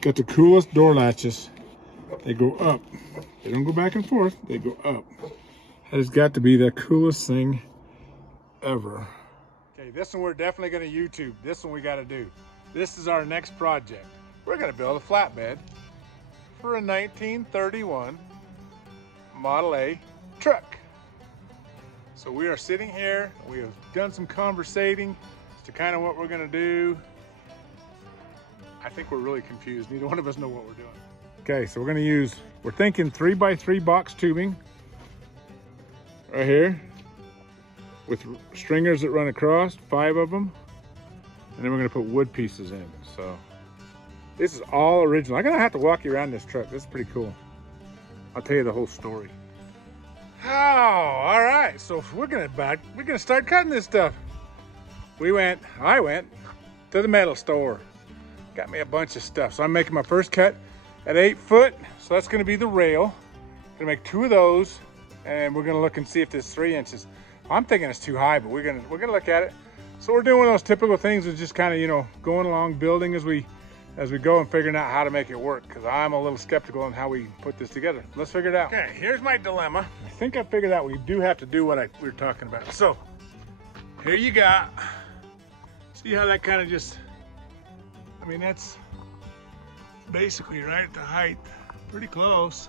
Got the coolest door latches. They go up. They don't go back and forth. They go up. That has got to be the coolest thing ever. Okay, this one we're definitely going to YouTube. This one we got to do. This is our next project. We're going to build a flatbed for a 1931 Model A truck. So we are sitting here. We have done some conversating as to kind of what we're going to do. I think we're really confused. Neither one of us know what we're doing. Okay, so we're thinking 3x3 box tubing right here with stringers that run across, 5 of them. And then we're gonna put wood pieces in. So this is all original. I'm gonna have to walk you around this truck. This is pretty cool. I'll tell you the whole story. Oh, all right. So we're gonna start cutting this stuff. I went to the metal store. Got me a bunch of stuff. So I'm making my first cut at 8 foot. So that's gonna be the rail. Gonna make 2 of those, and we're gonna look and see if this 3 inches. I'm thinking it's too high, but we're gonna look at it. So we're doing one of those typical things of just kind of, you know, going along, building as we go and figuring out how to make it work, because I'm a little skeptical on how we put this together. Let's figure it out. Okay, here's my dilemma. I think I figured out we do have to do what we were talking about. So here you got, see how that kind of just, I mean, that's basically right at the height, pretty close.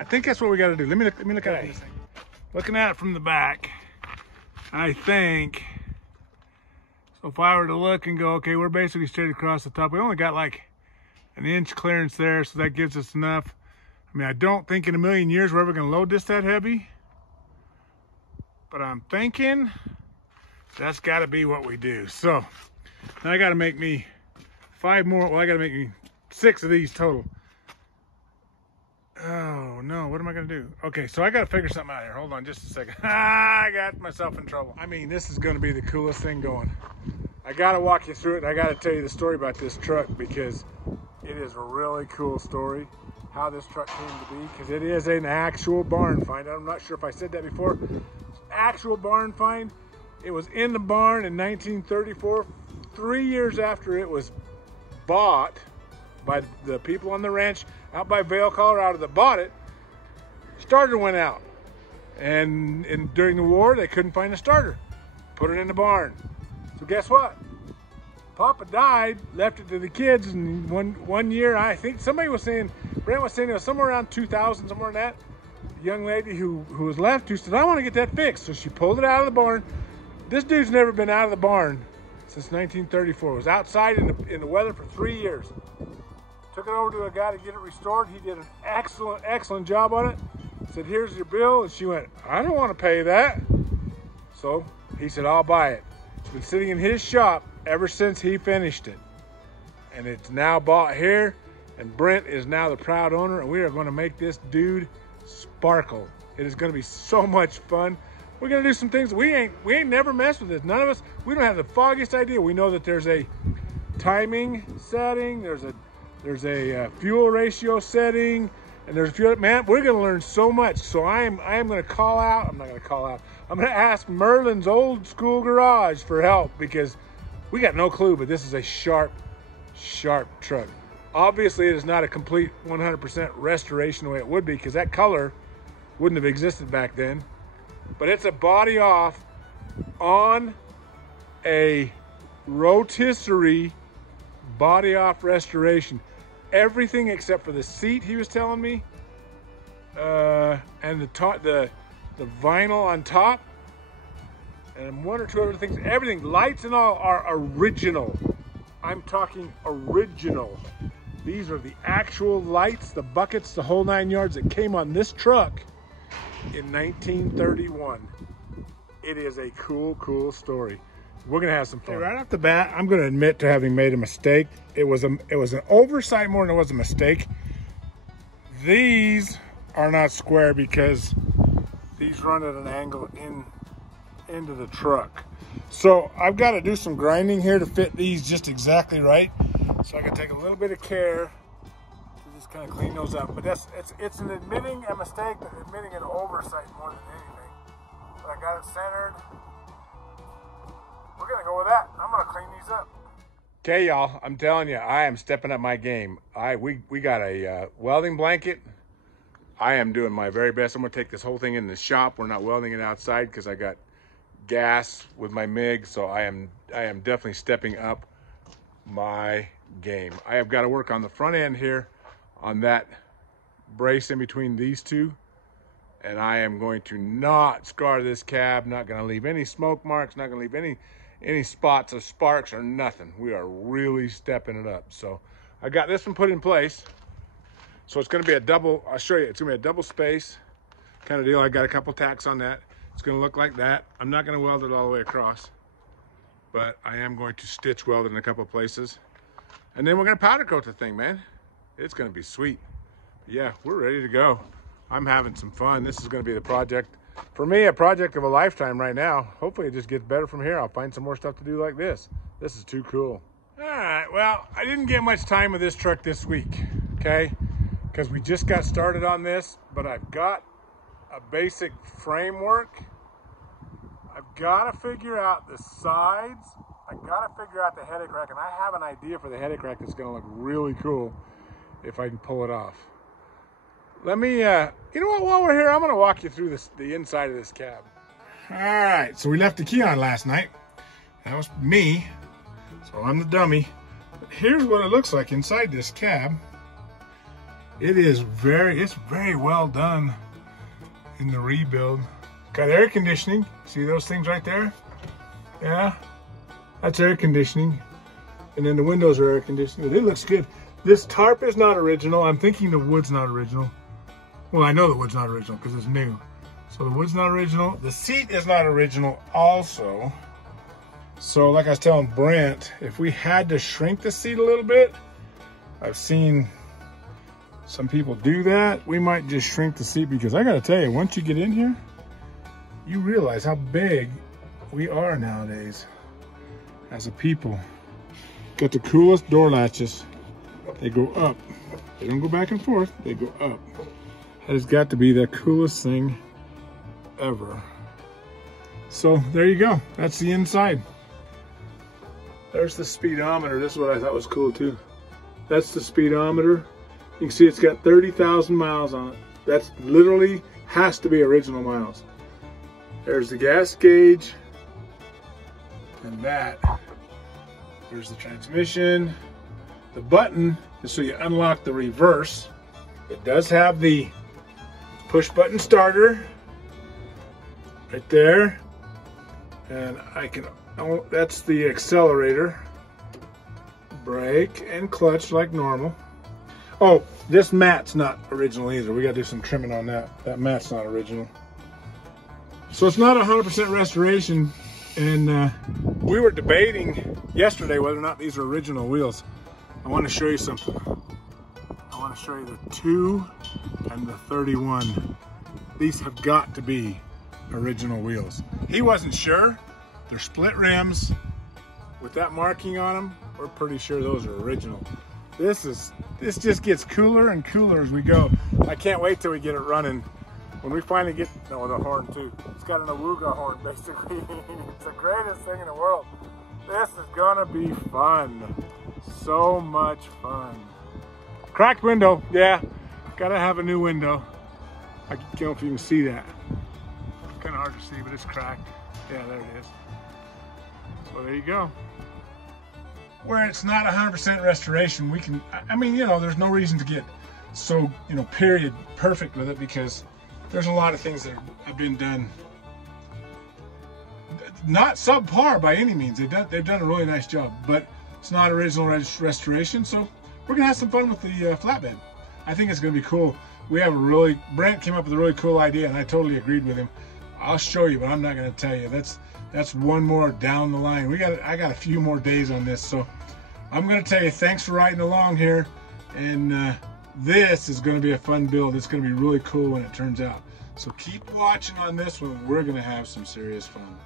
I think that's what we got to do. Let me look at it. Looking at it from the back, I think, so if I were to look and go, okay, we're basically straight across the top. We only got like an inch clearance there, so that gives us enough. I mean, I don't think in a million years we're ever gonna load this that heavy, but I'm thinking that's gotta be what we do. So now I gotta make me 5 more, well, I gotta make me 6 of these total. Oh no, what am I gonna do? Okay, so I gotta figure something out here. Hold on just a second. I got myself in trouble. I mean, this is gonna be the coolest thing going. I gotta walk you through it, and I gotta tell you the story about this truck, because it is a really cool story how this truck came to be, because it is an actual barn find. I'm not sure if I said that before. Actual barn find. It was in the barn in 1934, 3 years after it was bought by the people on the ranch out by Vail, Colorado that bought it. Starter went out, and during the war they couldn't find a starter. Put it in the barn. So guess what? Papa died, left it to the kids, and one year, I think somebody was saying, Brent was saying it was somewhere around 2000, somewhere in that. A young lady who was left, who said, I want to get that fixed. So she pulled it out of the barn. This dude's never been out of the barn since 1934. It was outside in the weather for 3 years. Took it over to a guy to get it restored. He did an excellent job on it. Said, here's your bill. And she went, I don't want to pay that. So he said, I'll buy it. It's been sitting in his shop ever since he finished it. And it's now bought here. And Brent is now the proud owner. And we are going to make this dude sparkle. It is going to be so much fun. We're going to do some things. We ain't never messed with this. None of us, we don't have the foggiest idea. We know that there's a timing setting. There's a fuel ratio setting, and there's a few, man, we're gonna learn so much. So I am gonna call out, I'm not gonna call out, I'm gonna ask Merlin's old school garage for help, because we got no clue, but this is a sharp truck. Obviously it is not a complete 100% restoration the way it would be, because that color wouldn't have existed back then. But it's a body off on a rotisserie body off restoration. Everything except for the seat, he was telling me, and the vinyl on top, and 1 or 2 other things. Everything, lights and all, are original. I'm talking original. These are the actual lights, the buckets, the whole 9 yards that came on this truck in 1931. It is a cool story. We're gonna have some fun. Okay, right off the bat, I'm gonna admit to having made a mistake. It was an oversight more than it was a mistake. These are not square because these run at an angle into the truck. So I've got to do some grinding here to fit these just exactly right. So I can take a little bit of care to just kind of clean those up. But it's an admitting a mistake, but admitting an oversight more than anything. But I got it centered. We're gonna go with that. I'm gonna clean these up. Okay, y'all, I'm telling you, I am stepping up my game. We got a welding blanket. I am doing my very best. I'm gonna take this whole thing in the shop. We're not welding it outside because I got gas with my MIG, so I am definitely stepping up my game. I have got to work on the front end here on that brace in between these two, and I am going to not scar this cab, not going to leave any smoke marks, not going to leave any spots of sparks or nothing. We are really stepping it up. So I got this one put in place. So it's going to be a double, I'll show you, it's going to be a double space kind of deal. I got a couple tacks on that. It's going to look like that. I'm not going to weld it all the way across, but I am going to stitch weld it in a couple places. And then we're going to powder coat the thing, man. It's going to be sweet. Yeah, we're ready to go. I'm having some fun. This is going to be the project, for me, a project of a lifetime right now. Hopefully it just gets better from here. I'll find some more stuff to do like this. This is too cool. All right, well, I didn't get much time with this truck this week, okay? Because we just got started on this, but I've got a basic framework. I've got to figure out the sides. I got to figure out the headache rack, and I have an idea for the headache rack that's going to look really cool if I can pull it off. Let me, you know what, while we're here, I'm going to walk you through the inside of this cab. All right, so we left the key on last night. That was me, so I'm the dummy. But here's what it looks like inside this cab. It's very well done in the rebuild. Got air conditioning. See those things right there? Yeah, that's air conditioning. And then the windows are air conditioning. It looks good. This tarp is not original. I'm thinking the wood's not original. Well, I know the wood's not original because it's new. So the wood's not original. The seat is not original also. So like I was telling Brent, if we had to shrink the seat a little bit, I've seen some people do that. We might just shrink the seat because I gotta tell you, once you get in here, you realize how big we are nowadays as a people. Got the coolest door latches. They go up. They don't go back and forth, they go up. That has got to be the coolest thing ever. So there you go, that's the inside. There's the speedometer. This is what I thought was cool too. That's the speedometer. You can see it's got 30,000 miles on it. That's literally has to be original miles. There's the gas gauge. And there's the transmission. The button is so you unlock the reverse. It does have the push button starter right there. And that's the accelerator. Brake and clutch like normal. Oh, this mat's not original either. We gotta do some trimming on that. That mat's not original. So it's not 100% restoration. And we were debating yesterday whether or not these are original wheels. I want to show you something. I want to show you the 2 and the 31. These have got to be original wheels. He wasn't sure. They're split rims with that marking on them. We're pretty sure those are original. This just gets cooler and cooler as we go. I can't wait till we get it running. When we finally get, no, the horn too. It's got an awooga horn basically. It's the greatest thing in the world. This is gonna be fun. So much fun. Cracked window, yeah. Gotta have a new window. I don't know if you can see that. It's kind of hard to see, but it's cracked. Yeah, there it is. So there you go. Where it's not 100% restoration, we can, I mean, you know, there's no reason to get so, you know, period perfect with it because there's a lot of things that have been done. Not subpar by any means. They've done a really nice job, but it's not original restoration. So we're gonna have some fun with the flatbed. I think it's gonna be cool. We have Brent came up with a really cool idea and I totally agreed with him. I'll show you, but I'm not gonna tell you. That's one more down the line. I got a few more days on this. So I'm gonna tell you, thanks for riding along here. And this is gonna be a fun build. It's gonna be really cool when it turns out. So keep watching on this one. We're gonna have some serious fun.